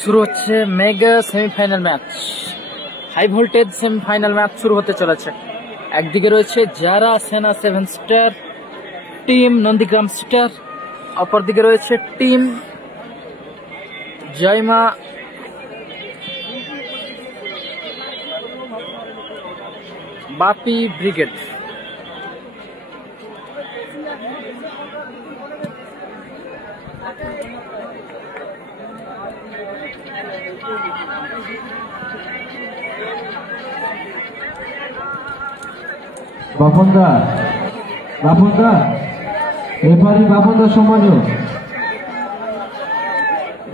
শুরু হচ্ছে mega semifinal match. High voltage semifinal match শুরু হতে চলেছে। একদিকে রয়েছে যারা সেনা 7 স্টার টিম নন্দীগ্রাম স্টার, অপরদিকে রয়েছে টিম জয়মা বাপি ব্রিগেড। বাপনদা রেফারি বাপনদা সময়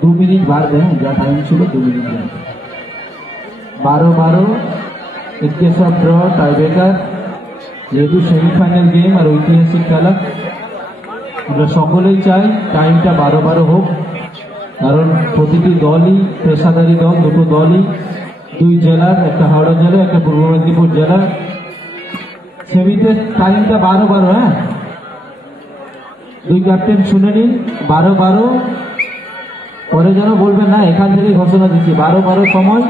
2 মিনিট বাড়বে, যা টাইম ছিল 2 মিনিট। 12-12 ইনকেস অফ ড্র টাইব্রেকার, যেহেতু সেমিফাইনাল গেম আর ঐতিহাসিক খেলা, আমরা সকলেই চাই টাইমটা 12-12 হোক, কারণ প্রতিটি দলই পেশাদারি দল, দুটো দলই 2 জেলার, একটা হাওড়া জেলা একটা পূর্ব মেদিনীপুর জেলা। সেমিতে টাইমটা 12-12। হ্যাঁ, 2 ক্যাপ্টেন শুনে নিন, 12-12। পরে যেন বলবেন না এখান থেকে ঘোষণা দিচ্ছি, 12-12 সময়।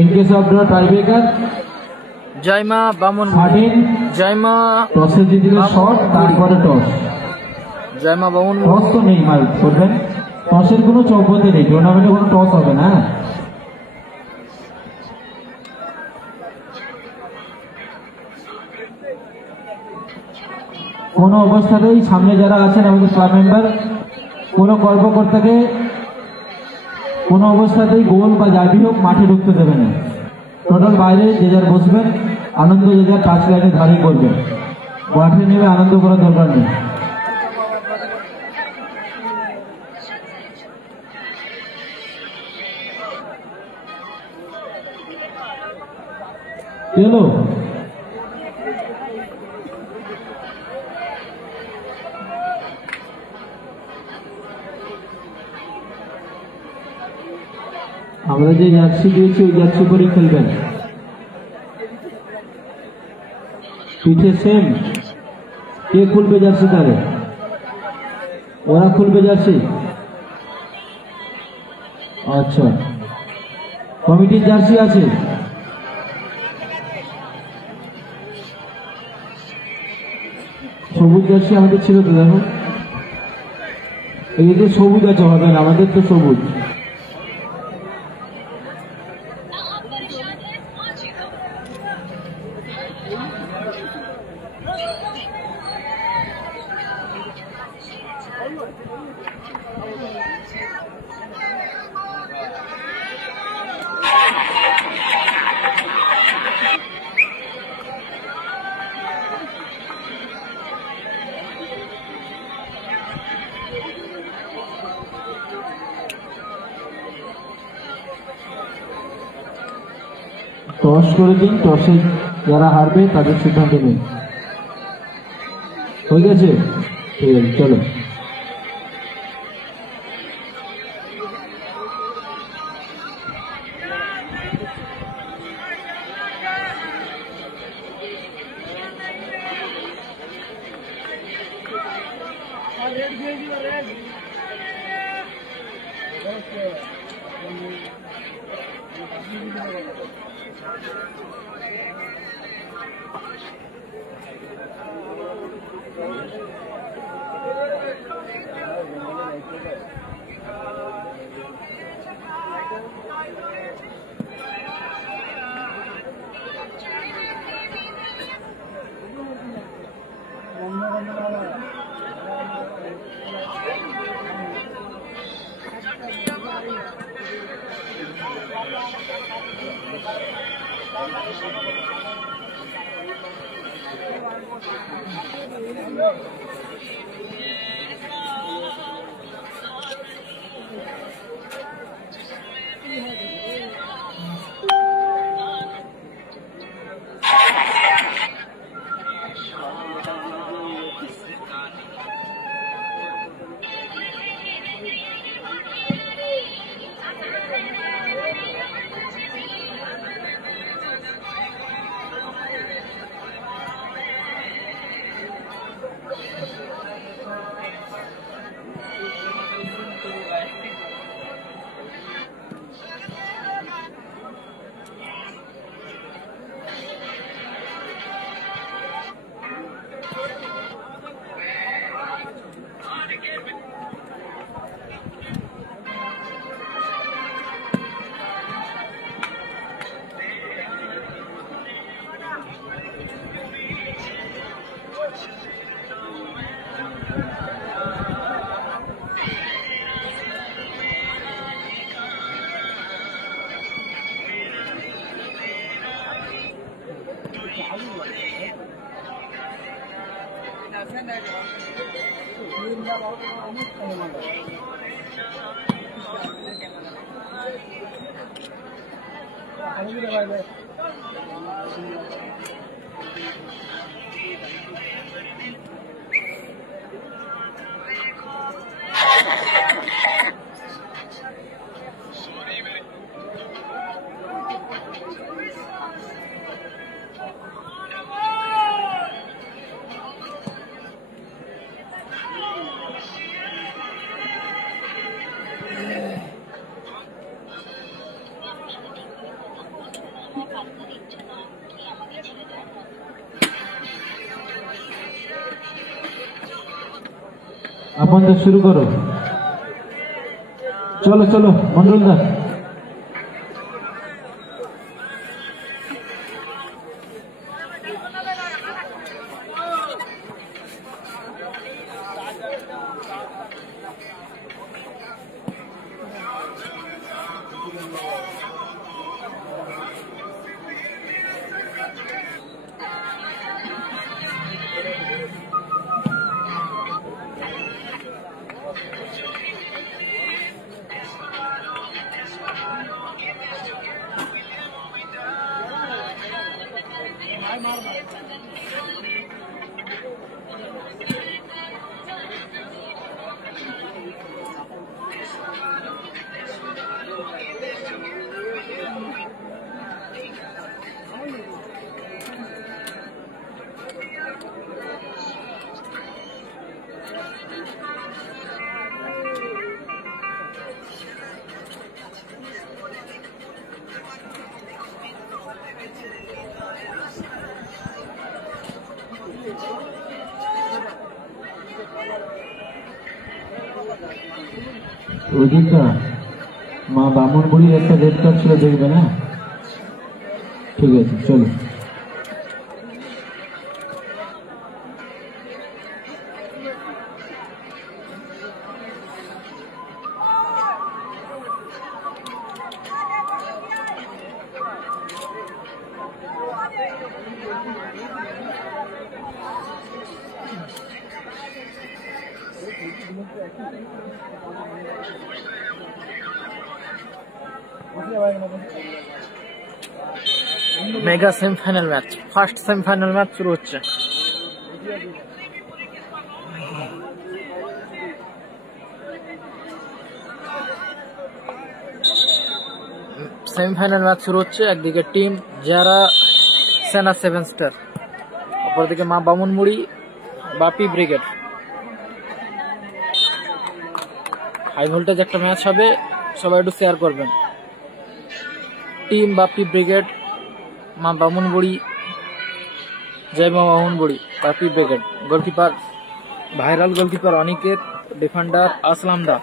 ইনকেস অফ ড্র টাইব্রেকার, জয়মা বামন জয়মা টসে জিতলে শট, তারপরে টস। জয়মা বামন টস তো নেই, মাল করবেন, টসের কোনো চৌকতে নেই, টুর্নামেন্টে কোনো টস হবে না। কোনো অবস্থাতেই সামনে যারা আছেন আমাদের ক্লাব মেম্বার, কোনো কর্মকর্তাকে কোনো অবস্থাতেই গোল বা যাবি হোক মাঠে ঢুকতে দেবে না। টোটাল বাইরে যে যার বসবেন, আনন্দ যে যার টাচ লাইনে ধারে করবেন, মাঠে নেমে আনন্দ করার দরকার নেই। চলো আমরা যে জার্সি দিয়েছি ওই জার্সি পরেই খেলবেন। পিঠে সেম, কে খুলবে জার্সি? তারে ওরা খুলবে জার্সি। আচ্ছা, কমিটির জার্সি আছে। সবুজ জার্সি আমাদের ছিল তো, দেখো এই যে সবুজ আছে, হবে না, আমাদের তো সবুজ। টস করে দিন, টসে যারা হারবে তাদের সিদ্ধান্ত নিন। হয়ে গেছে? ঠিক আছে, চলো। अपन तो शुरू करो। चलो चलो मंडल दा। ওদিকটা মা বামনবুড়ির একটা রেড কার্ড ছিল, দেখবে না? ঠিক আছে চলো। Mega semifinal match, first semifinal match শুরু হচ্ছে। সেমিফাইনাল ম্যাচ শুরু হচ্ছে। একদিকে টিম যারা সেনা 7 স্টার, অপরদিকে মা বামুনমুড়ি বাপি ব্রিগেড। হাই ভোল্টেজ একটা ম্যাচ হবে, সবাই একটু শেয়ার করবেন। টিম বাপি ব্রিগেড, মা বামুনবুড়ি, জয় মা Bamunburi, Bapi brigade. Goalkeeper viral goalkeeper Aniket, defender Aslam দা।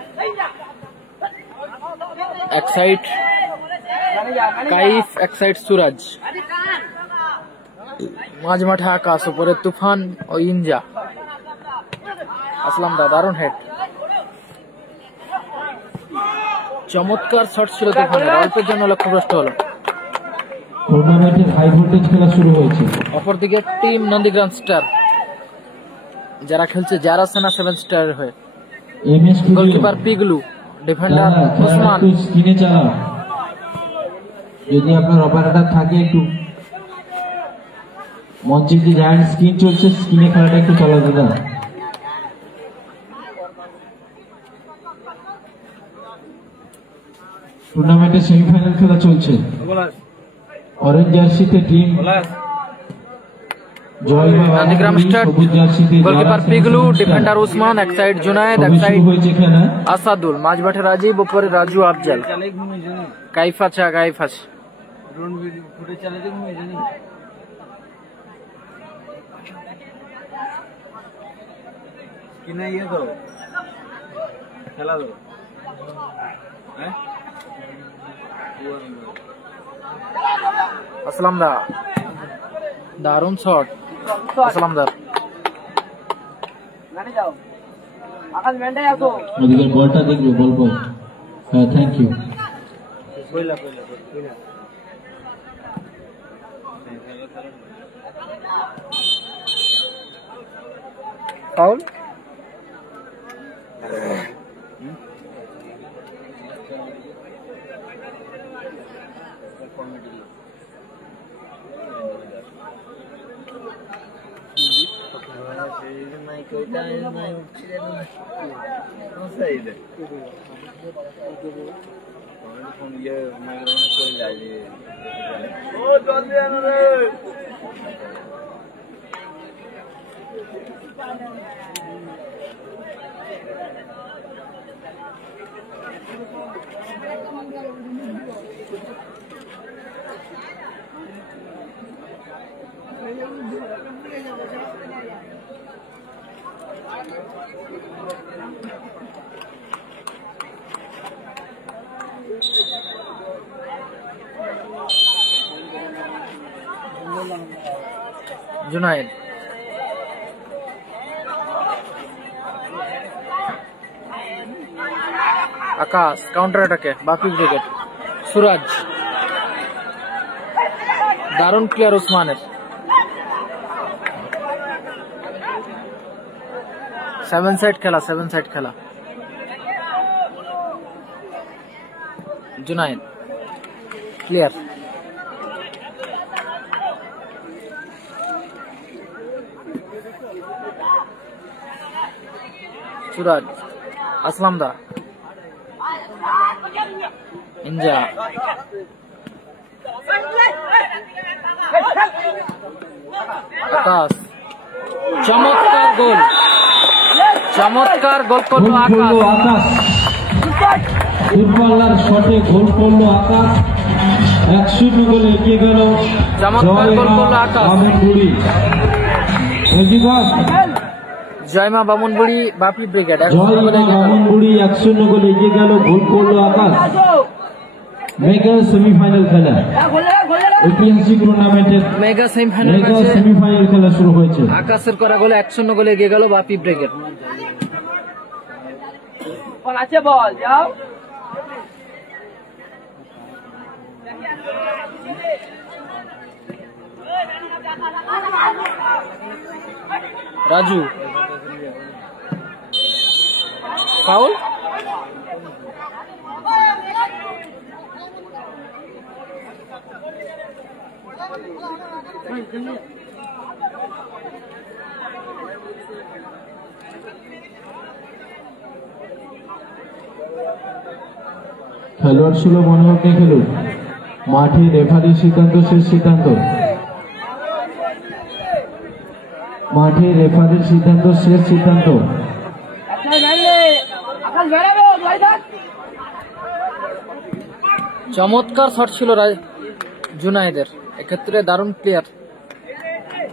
এক সাইড কাইফ, এক সাইড সুরাজ। মাঝ মাঠে আকাশ, উপরে তুফান ও ইনজা। আসলাম দা দারুণ হেড, চমৎকার শট ছিল তুফানের, অল্পের জন্য লক্ষ্যভ্রষ্ট হলো। টুর্নামেন্টের হাই ভোল্টেজ খেলা শুরু হয়েছে। অপরদিকে টিম নন্দীগ্রাম স্টার যারা খেলছে যারা সেনা 7 স্টারের হয়ে। Goalkeeper Piglu, defender Osman. স্ক্রিনে চালাও, যদি আপনার অপারেটর থাকে একটু মঞ্চে যে জায়ান্ট স্ক্রিন চলছে, স্ক্রিনে খেলাটা একটু চালাতে দাও। টুর্নামেন্টের সেমিফাইনাল খেলা চলছে। অরেঞ্জ জার্সিতে টিম জয় মা Nandigram star, goalkeeper Piglu, defender Usman, এক সাইড জুনায়েদ, এক সাইড আসাদুল, মাঝমাঠে রাজীব, উপরে রাজু আফজাল। কাইফ আছে, কাইফ আছে। আসলাম দা দারুণ শট, আসলাম দা। ওদিকে বলটা দেখবে, বল বল। হ্যাঁ thank you. Foul Junaid Akash counter अटैके बाकी ब्रिगेड सूरज दारुण प्लेयर उस्मानेर 7 साइड खेला जुनाइद क्लियर सूरज असलम दा इंजा आकाश चमत्कार गोल করলো আকাশ ফুটবলার শটে গোল করলো আকাশ 1-0 গোলে এগিয়ে গেল চমৎকার গোল করলো আকাশ জয়মা বামুনবুড়ি বাপি ব্রিগেড 1-0 গোলে বামুনবুড়ি 1-0 গোলে এগিয়ে গেল গোল করলো আকাশ মেগা সেমিফাইনাল খেলা ঐতিহাসিক টুর্নামেন্টের মেগা সেমিফাইনাল খেলা শুরু হয়েছে আকাশের করা গোলে 1-0 গোলে এগিয়ে গেল বাপি ব্রিগেড আছে বল যাও राजू फाउल খেলোয়াড় ছিল মনে হচ্ছে খেলুন মাঠে রেফারির সিদ্ধান্ত শেষ সিদ্ধান্ত মাঠে রেফারির সিদ্ধান্ত শেষ সিদ্ধান্ত চমৎকার শট ছিল জুনায়েদের এক্ষেত্রে দারুণ প্লেয়ার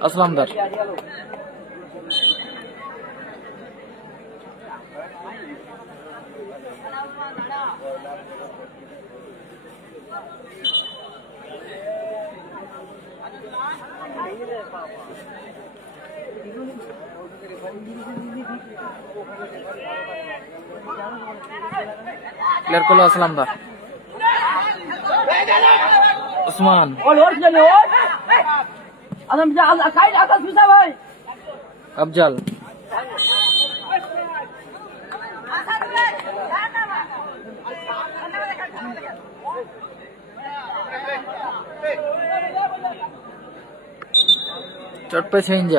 আসলামদার क्लियर करलो असलमदार उस्मान अफजल चोट पे चेंज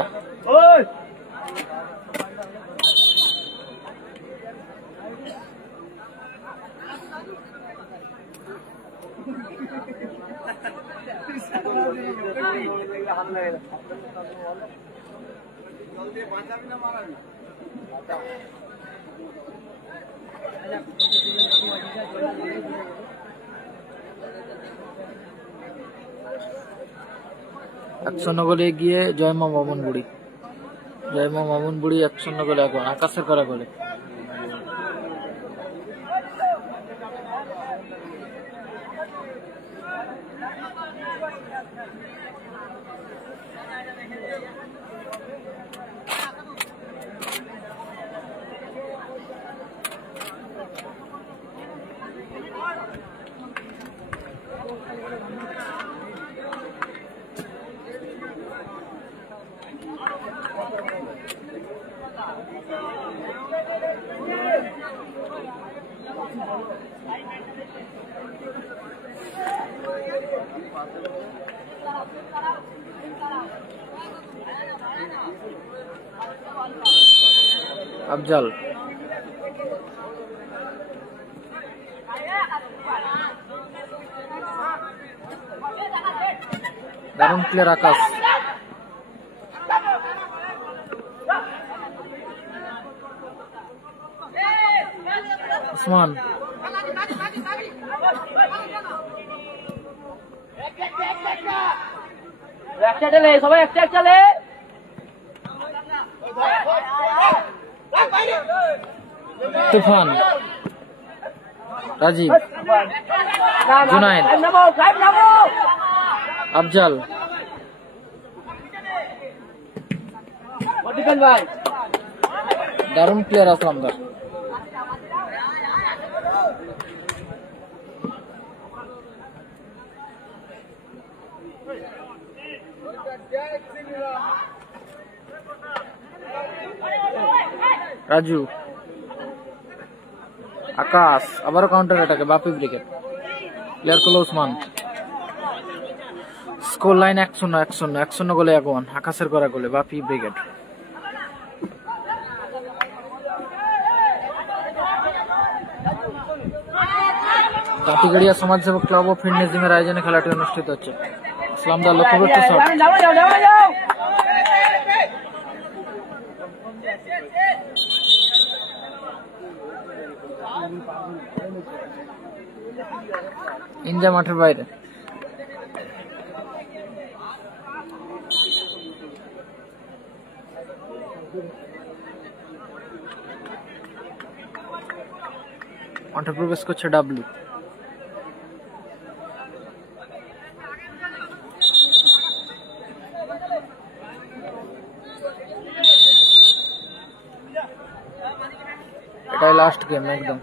একশো গোলে গিয়ে জয়মা মামুনবুড়ি 100 গোলে এখন আকাশের করা গোলে अफजल दारुण प्लेयर आकाश उस्मान একটা চলে সবাই একটা চলে तूफान राजीव जुनायद अफजल दारुण प्लेयर असलमदार राजू आकाश आबारो counter attack Bapi brigade player को उस्मान स्कोर लाइन 1-0 गोले आगमन आकाशेर करा गोले बापी ब्रिगेड तातीगड़िया समाजसेवक क्लब ऑफ फिटनेस जिमेर आयोजने खेलाटी अनुष्ठित होच्छे इस्लामदार लक्ष्यबर्ती शट इंजा माठेर बाइरे माठे प्रवेश करছে ডাবলু এটাই লাস্ট গেম একদম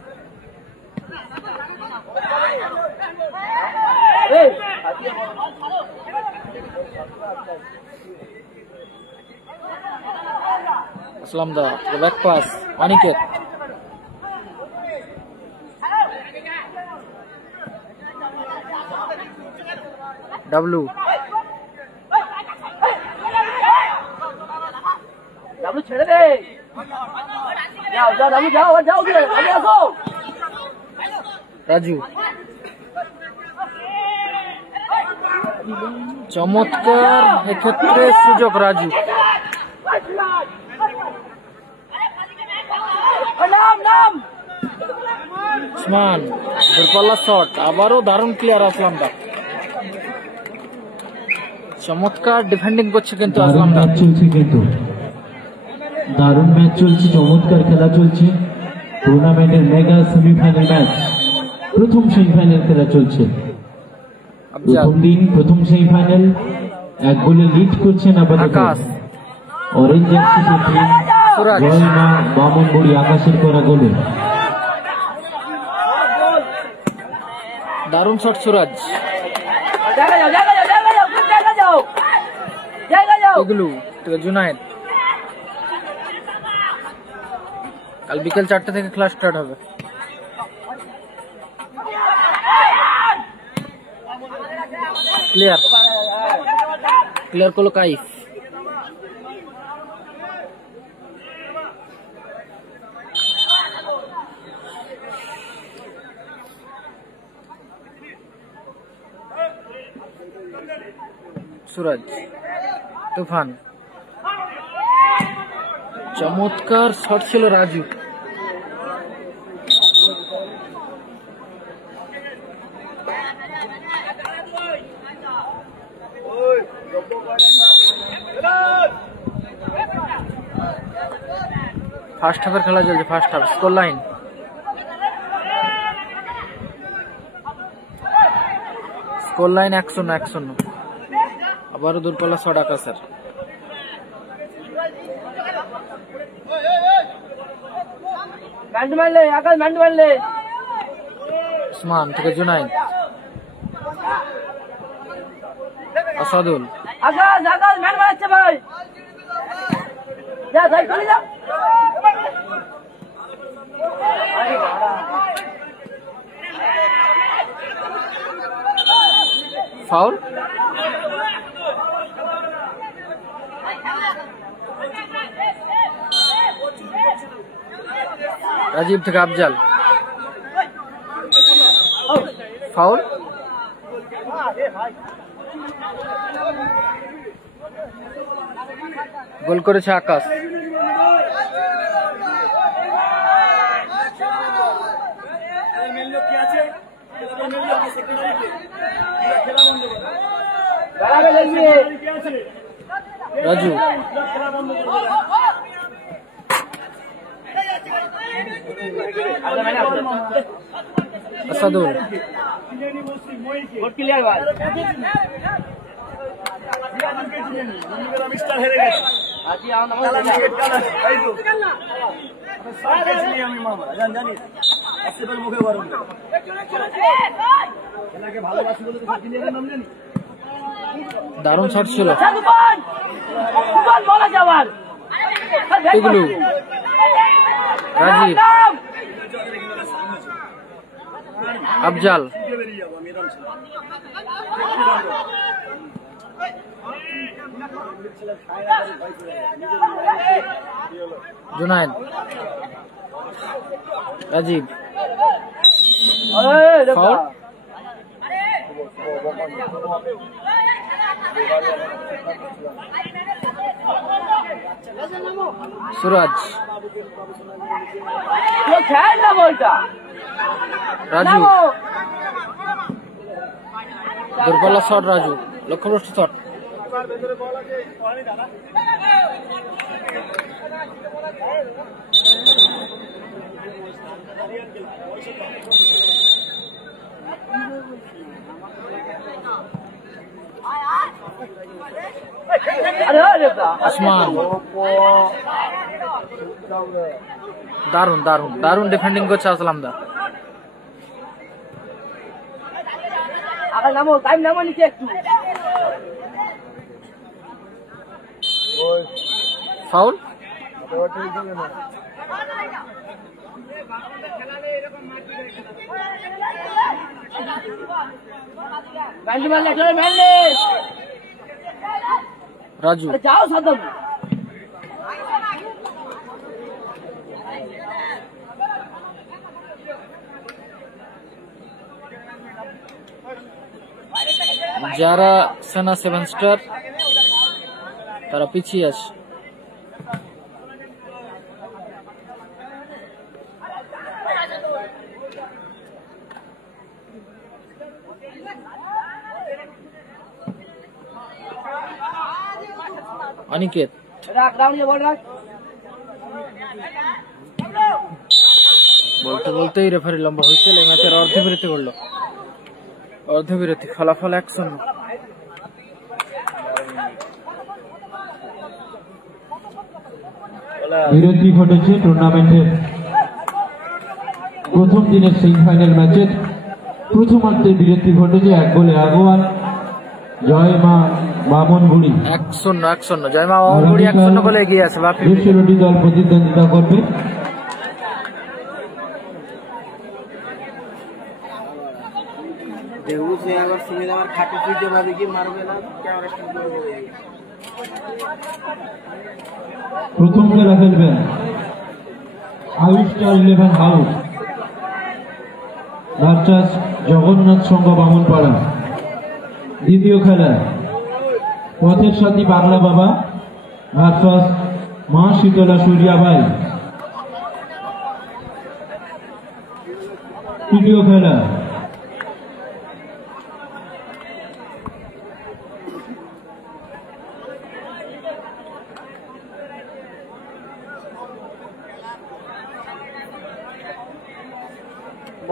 असलमदा बैक पास अनिकेत डब्लू डब्लू छेड़े दे जाओ जाओ डब्लू जाओ जाओ अभी आसो राजू चमत्कार एक्षेत्रे सुयोग राजू उस्मान दूरपाल्ला शट आबारो दारुण प्लेयर असलमदा चमत्कार डिफेंडिंग করছে কিন্তু আসলামদা চলছে কিন্তু দারুণ ম্যাচ চলছে চমৎকার খেলা চলছে টুর্নামেন্টের মেগা সেমিফাইনাল ম্যাচ প্রথম সেমিফাইনাল খেলা চলছে প্রথম দিন প্রথম সেমিফাইনাল এক গোলে লিড করছেন আকাশ অরেঞ্জ জার্সি টিম জয়মা বামনবুড়ি আকাশের করা গোলে दारुण शॉट सूरज इगलू जुनायद कल बिकेल 4टे থেকে ক্লাস স্টার্ট হবে ক্লিয়ার করলো কাইফ सूरज तूफान चमत्कार शट छिलो राजू फास्ट हाफेर खेला चलছে fast half score line score line 1-0 আবারো দূরপাল্লা শট আকাশের ব্যান্ড মারলে আকাশ ব্যান্ড মারলে উসমান থেকে জুনাইদ আসাদুল আকাশ আকাশ ব্যান্ড মারছে ভাই যা যাই চলে যা ফাউল। রাজীব থেকে আফজাল, ফাউল। গোল করেছে আকাশ। রাজু, আসাদুল, দারুণ শট ছিল। টুগলু, রাজীব, আফজাল, জুনায়েদ, রাজীব, ফাউল। সুরাজ, রাজু, দুর্বল শট, রাজু লক্ষ্যভ্রষ্ট শট। আসমান, দারুন দারুন দারুন ডিফেন্ডিং করছে আসলাম দা। ফাউল। রাজু, যাও সাদম। যারা সেনা 7 স্টার তারা পিছিয়ে আছে। অনিকেত, বলতে বলতেই রেফারি লম্বা হুইসেল। এই ম্যাচের অর্ধবিরতি করলো। অর্ধবিরতি, ফলাফল 1-0। বিরতি ঘটেছে টুর্নামেন্টের প্রথম দিনের সেমিফাইনাল ম্যাচের প্রথমার্ধে বিরতি ঘটেছে। 1 গোলে আগুয়ান জয় মা বামনগুড়ি 1-0। জয় মা বামনগুড়ি 1-0 গোলে এগিয়ে আছে। দেশেরটি দল প্রতিদ্বন্দ্বিতা করবে। প্রথম খেলা খেলবেন out star 11 house versus Jagannath সংঘ বামনপাড়া। দ্বিতীয় খেলা পথের সাথী বাংলা বাবা ভার্সাস মা শীতলা সূর্যাবাই। তৃতীয় খেলা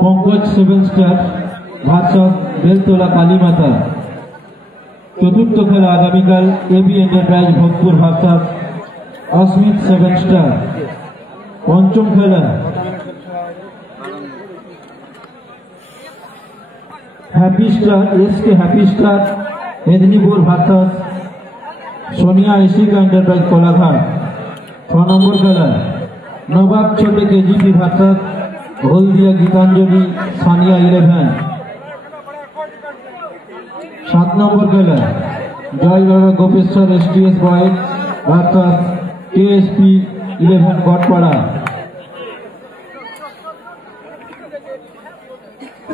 পঙ্কজ 7 স্টার ভার্সাস বেলতলা কালীমাতা। চতুর্থ খেলা আগামীকাল AB enterprise Bhogpur versus Asmit 7 star. পঞ্চম খেলা happy star SK happy star Medinipur versus Sonia Eshika enterprise Kolaghat. 6 number খেলা নবাব ছোটে কেজিপি ভার্সাস হলদিয়া গীতাঞ্জলি সানিয়া 11। 7 নম্বর খেলা Joygarh Gopeshwar STS boys versus KSP 11 Gotpara.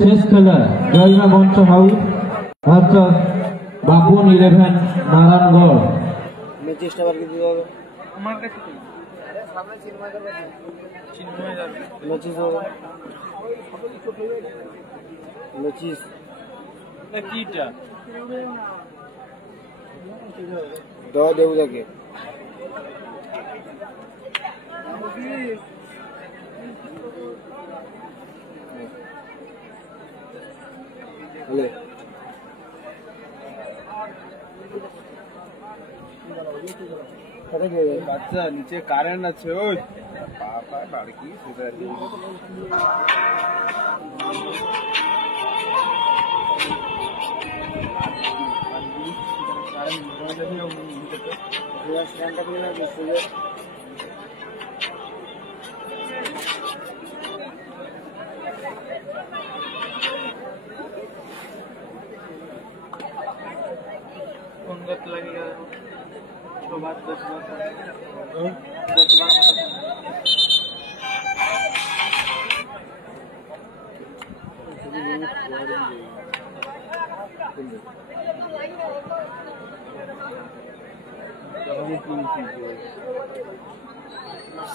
শেষ খেলা জয়গড় মঞ্চ হাউস ভার্সাস বাপুন 11 নারায়ণগড়। বাচ্চা নিচে কারেন্ট আছে ওই বাড়কি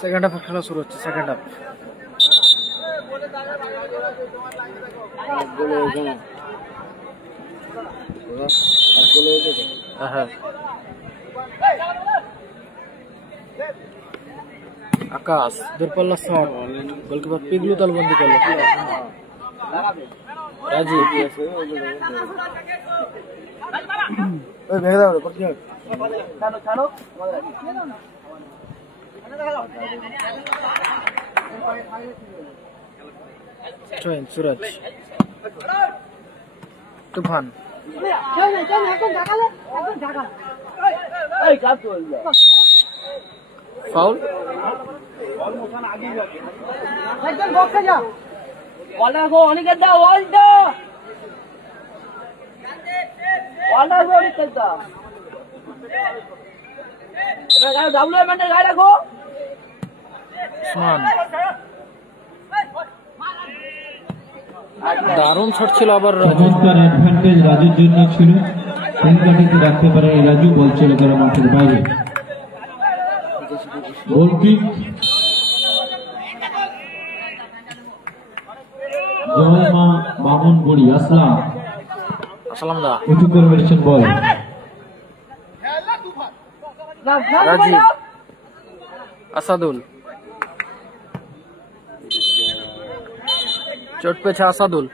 সেকেন্ড হাফের খেলা শুরু হচ্ছে। সেকেন্ড হাফ আকাশ দূরপাল্লা শট, গোলকিপার পিগলু তালবন্দি করলো। রাজীব সুরজ তুফান ফাউল। অনেকের দাও ওয়ালটা গায়ে রাখো। দারুণ শট ছিল আবার। চমৎকার অ্যাডভান্টেজ রাজুর জন্য ছিল, পেনকাটিতে রাখতে পারে রাজু, বল চলে গেল মাঠের বাইরে। গোল কিক জয় মা বামন বুড়ি আসলাম দা উঁচু করে মেরেছেন বল। রাজীব আসাদুল চোট পেয়েছে আসাদুল।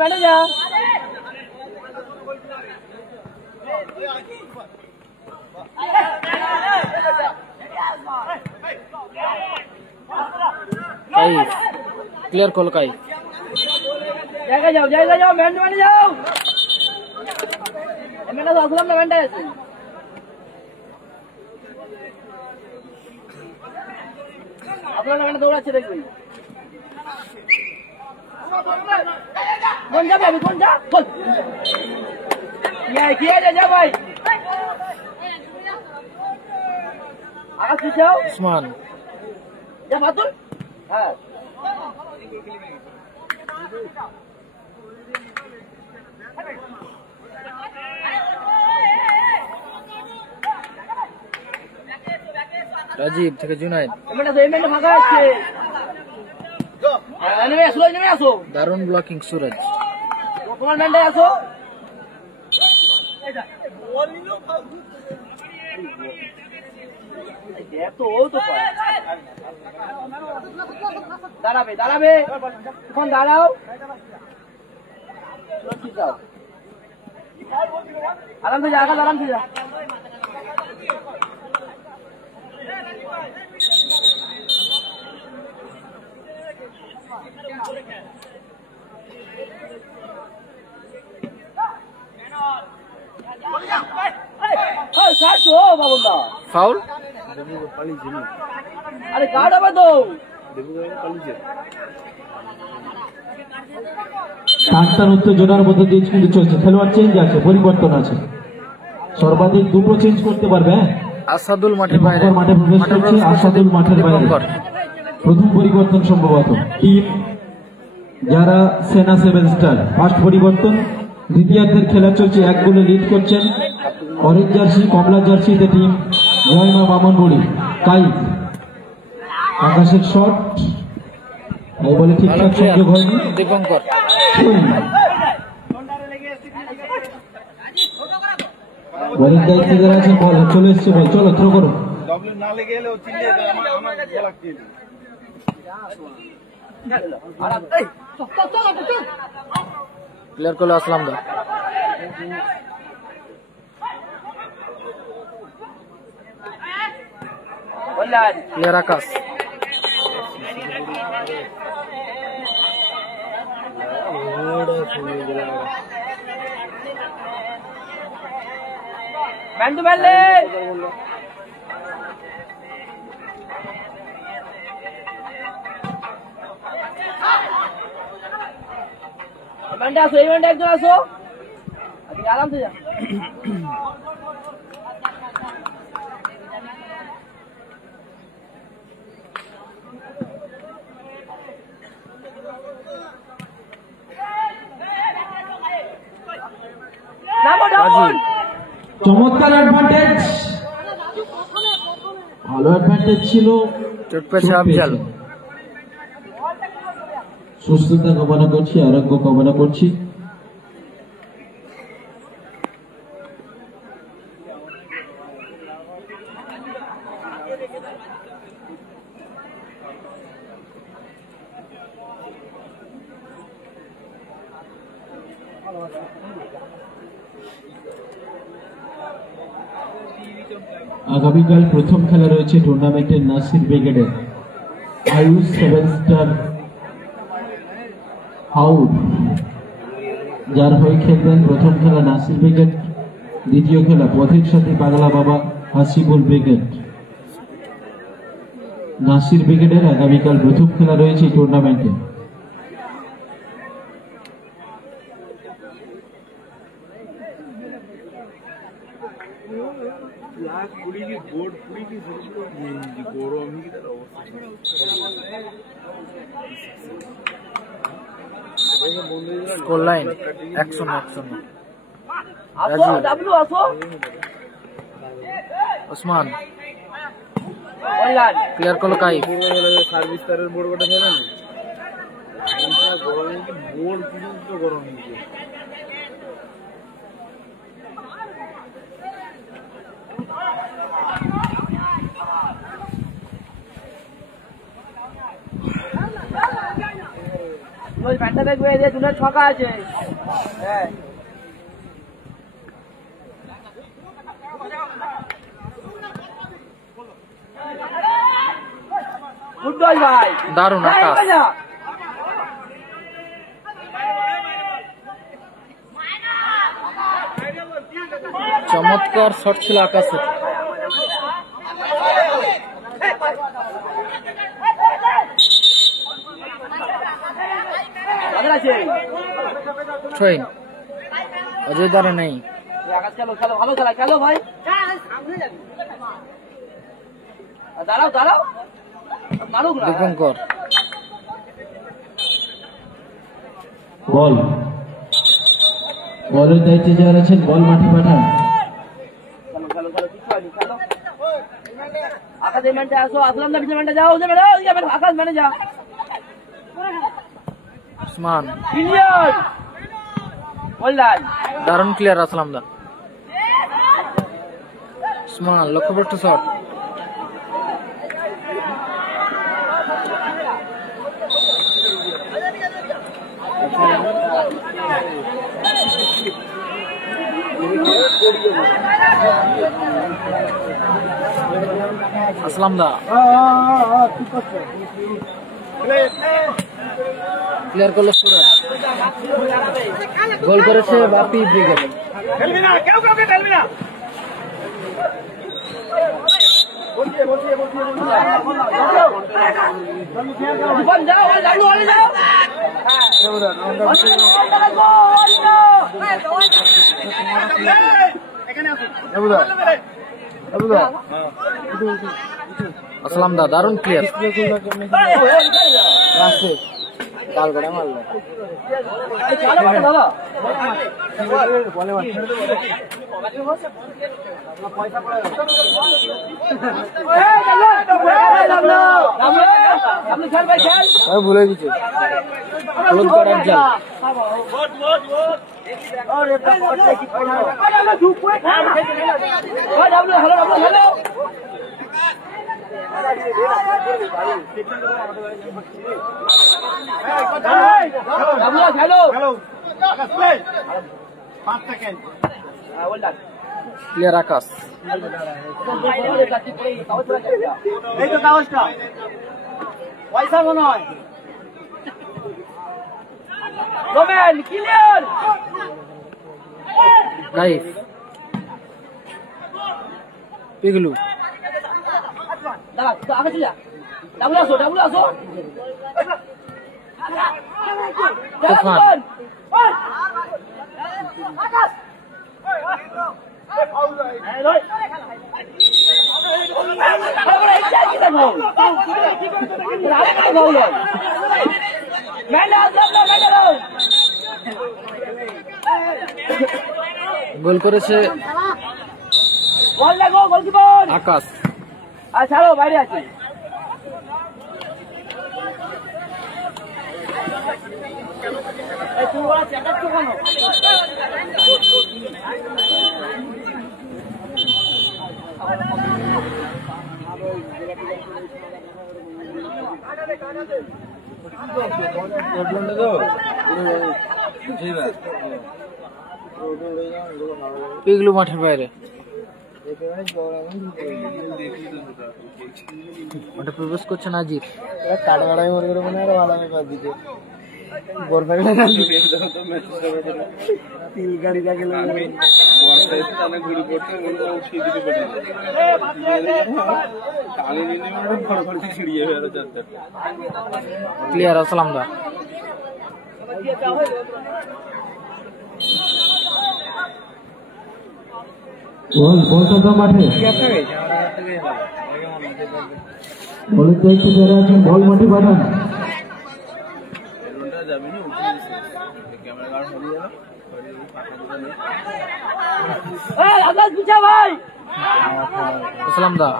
ম্যানেজার ক্লিয়ার কল কাই জায়গা যাও ম্যানে যাও এমএনএস আসলাম না ম্যান্ডে আছে আপনারা ম্যানে দৌড়াচ্ছে দেখবেন কোন যাবে আমি কোন যা বল ये किया जा भाई आकाश पीछे उस्मान जा फातुल हां রাজীব থেকে জুনাইদ এমএনএ ভাগা আছে নেমে আসো দারুণ ব্লকিং সুরজ তোমার ম্যান্ডে আসো তো ও তো দাঁড়াবে দাঁড়াবে এখন দাঁড়াও आराम से जा आराम से जा फाउल अरे गार्ड अब दो টানটান উত্তেজনার মধ্যে দিয়ে কিন্তু চলছে, খেলোয়াড় চেঞ্জ আছে, পরিবর্তন আছে, সর্বাধিক দুটো চেঞ্জ করতে পারবে। আসাদুল মাঠের বাইরে, মাঠে প্রবেশ করছে আসাদুল মাঠের বাইরে, প্রথম পরিবর্তন সম্ভবত টিম যারা সেনা 7 স্টার, ফার্স্ট পরিবর্তন। দ্বিতীয়ার্ধের খেলা চলছে, 1 গোলে লিড করছেন অরেঞ্জ জার্সি, কমলা জার্সিতে টিম জয়মা বামনবুড়ি। কাইফ আকাশের শট, এই বলে ঠিকঠাক সংযোগ হয়নি। দীপঙ্কর বোলিং দায়িত্বে যারা আছেন বল চলে এসছে, বল চলো থ্রো করো। প্লেয়ার করলো আসলাম দা, player Akash, man to man ले इवेंट आसो, इवेंट एक जन आसो, आराम से जा। চমৎকার অ্যাডভান্টেজ, ভালো অ্যাডভান্টেজ ছিল, চোট পেয়েছে আফজাল। সুস্থতা কামনা করছি, আরোগ্য কামনা করছি। আগামীকাল প্রথম খেলা রয়েছে টুর্নামেন্টের নাসির ব্রিগেডের আয়ুষ 7 স্টার হাউড, যার হয়ে খেলবেন প্রথম খেলা নাসির ব্রিগেড, দ্বিতীয় খেলা পথের সাথে পাগলা বাবা হাসিবুল ব্রিগেড। নাসির ব্রিগেডের আগামীকাল প্রথম খেলা রয়েছে টুর্নামেন্টে। स्कोर लाइन 1-0 आसो डब्लू आसो उस्मान ऑनलाइन क्लियर করলো কাইফ। সার্ভিস তারের বোর্ড কটা ফেলে না গরম কি বোর্ড পর্যন্ত গরম হয়েছে। ওই ব্যাটটা দেখবে যে দুটো ছকা আছে। হ্যাঁ গুড বল ভাই, দারুণ আকাশ, চমৎকার শট ছিল আকাশের। ট্রেন অজয় দ্বারা নেই, খেলো খেলো ভালো খেলা খেলো ভাই, দাঁড়াও দাঁড়াও দাঁড়াও। দীপঙ্কর বল, বলের দায়িত্বে যারা আছেন বল মাঠে পাঠান। খেলো খেলো খেলো কিছু হয়নি, খেলো আকাশ এই ম্যানটা আসো, আসলাম না পিছনে ম্যানটা যাও, আকাশ ম্যানে যা। উসমান ক্লিয়ার বললাম, দারুণ ক্লিয়ার আসলাম দা। উসমান লক্ষ্যভ্রষ্ট শট, আসলাম দা ক্লিয়ার করলো সুরাজ। গোল করেছে বাপি ব্রিগেড। আসলাম দা দারুণ ক্লিয়ার। কাল করে মারলো ভুলে গেছে হলুদ করার জাল। ক্লিয়ার আকাশ। এই তো কাগজটা পয়সা মনে হয় ক্লিয়ার লাইফ পিগলু তুফান গোল করেছে আকাশ। ছাড়ো বাইরে আছে পিগলু মাঠের বাইরে ওটা প্রবেশ করছে নাজির। কাঠবাড়াই মনে করে মনে হয় ভালো ব্যাপার দিতে তিল গাড়িটা গেলে ঘুরে পড়তে উঠিয়ে দিতে পারি ক্লিয়ার। আসলাম দা বল মাঠে বলের দায়িত্বে যারা আছেন বল মাঠে পাঠান। আসলাম দা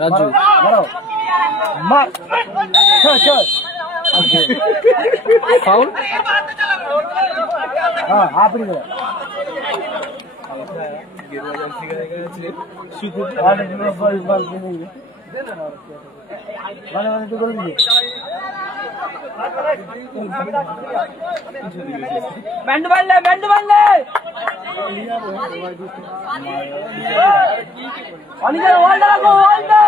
রাজু ফাউল ব্যান্ড বাড়লে অনিকের ওয়ালটা রাখো ওয়ালটা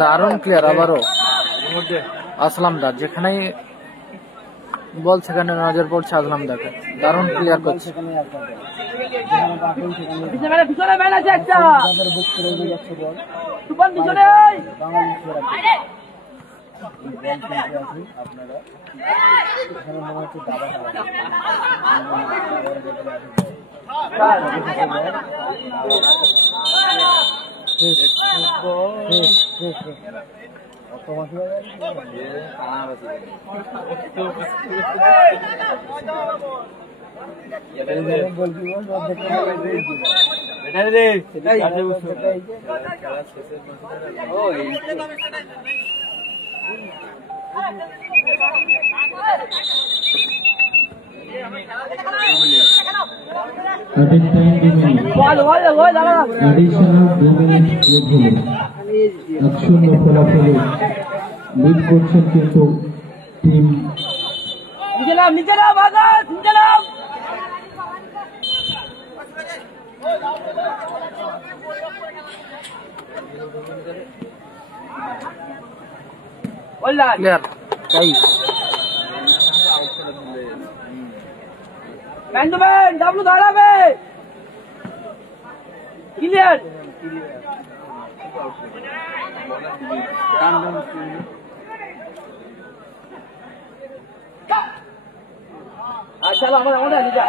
দারুণ ক্লিয়ার। আবারও আসলাম দা যেখানেই বল সেখানে নজর পড়ছে আসলাম দাকে। দারুণ ক্লিয়ার করছে। পিছনে ম্যান আছে একটা তুফান পিছনে Added time 2 minutes. Additional 2 minutes যোগ হলো। 1-0 ফলাফলে লিড করছেন কিন্তু টিম নিচে নাম আকাশ নিচে নাম ক্লিয়ার তাই ম্যান টু ম্যান ডাবলু দাঁড়াবে ক্লিয়ার আচ্ছা আমাদের নিচে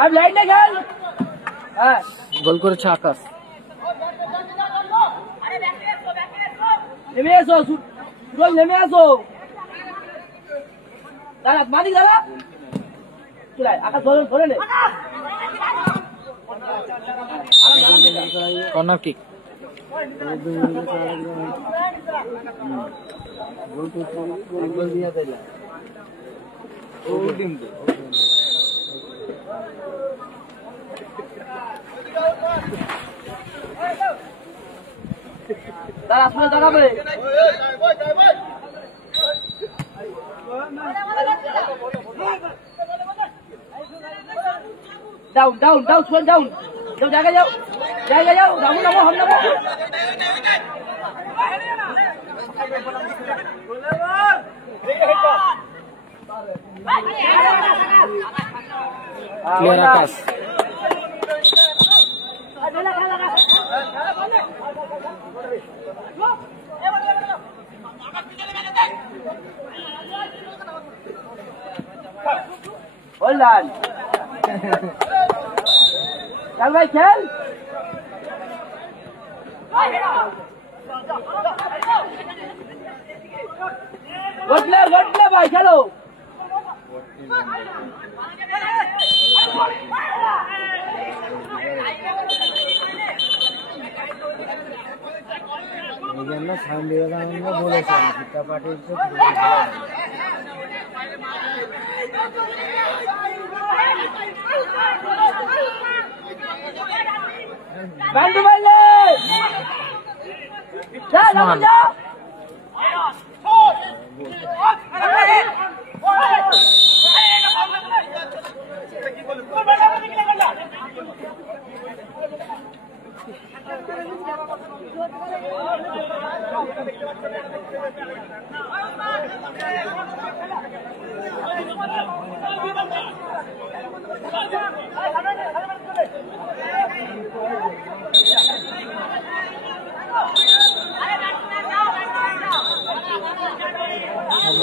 আর লাইন না খেল হ্যাঁ গোল করেছে আকাশ নেমে আসো সুরজ নেমে আসো দাঁড়া মালিক দাঁড়া চলে আকাশ ধরে নে কর্নার কিক দাঁড়া শুনে দাঁড়াবে ডাউন ডাউন ডাউন শুনে ডাউন যাও জায়গা যাও নামো হাম নামো ক্লিয়ার আকাশ Hold on. चल भाई खेल गुड प्ले भाई चलो স্বামী বিবেকানন্দ বলেছেন গীতা পাঠের बैंड वाले जा जा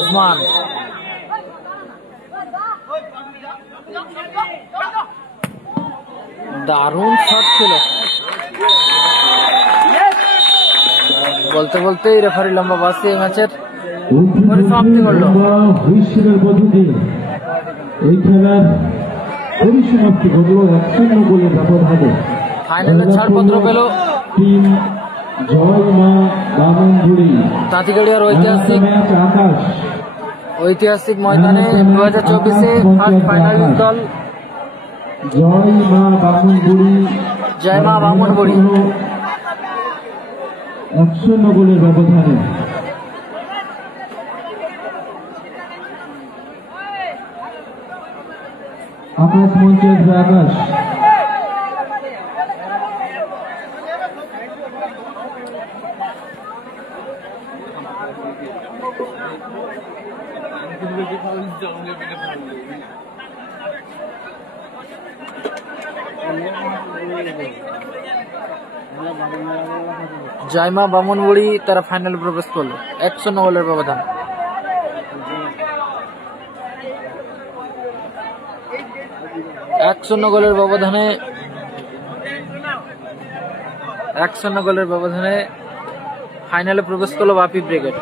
উসমান দারুণ শট ছিল বলতে বলতেই রেফারি লম্বা বাসি ম্যাচের পরিসমাপ্তি করলো এই খেলার পরিসমাপ্তি ঘটল 1-0 গোলের ব্যবধানে ফাইনালে ছাড়পত্র পেল টিম জয় মা বামনঝুড়ি তাঁতিগাড়িয়ার ঐতিহাসিক ময়দানে 2024-এ ফার্স্ট ফাইনালিস্ট দল জয় মা বামনঝুড়ি 1-0 গোলের ব্যবধানে আকাশ মঞ্চের আকাশ জাইমা বামনবুড়ি তারা ফাইনালে প্রবেশ করলো 1-0 গোলের ব্যবধান। 1-0 গোলের ব্যবধানে 1-0 গোলের ব্যবধানে ফাইনালে প্রবেশ করলো বাপি ব্রিগেড।